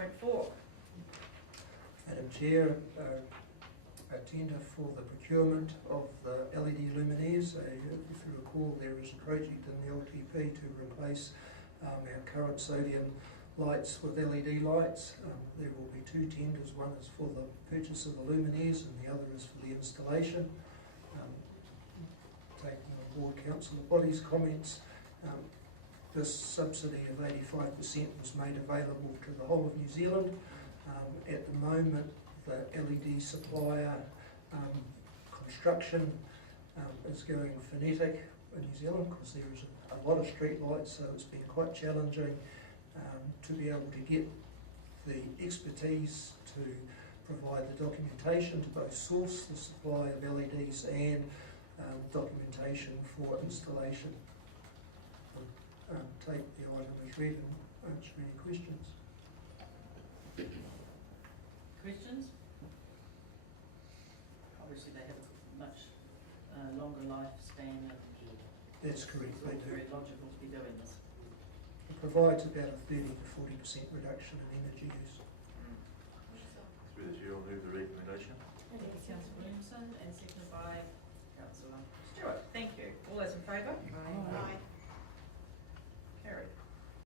5.4. Madam Chair, a tender for the procurement of the LED luminaires. If you recall, there is a project in the LTP to replace our current sodium lights with LED lights. There will be two tenders. One is for the purchase of the luminaires and the other is for the installation. Taking on board councillor Body's comments, this subsidy of 85% was made available to the whole of New Zealand. At the moment, the LED supplier construction is going frenetic in New Zealand because there is a lot of street lights, so it's been quite challenging to be able to get the expertise to provide the documentation to both source the supply of LEDs and documentation for installation. Take the item as read and answer any questions. Questions? Obviously they have a much longer lifespan and That's correct, it's they all do. very logical to be doing this. It provides about a 30 to 40% reduction in energy use. Through the chair, I'll move the recommendation. Thank you, Councillor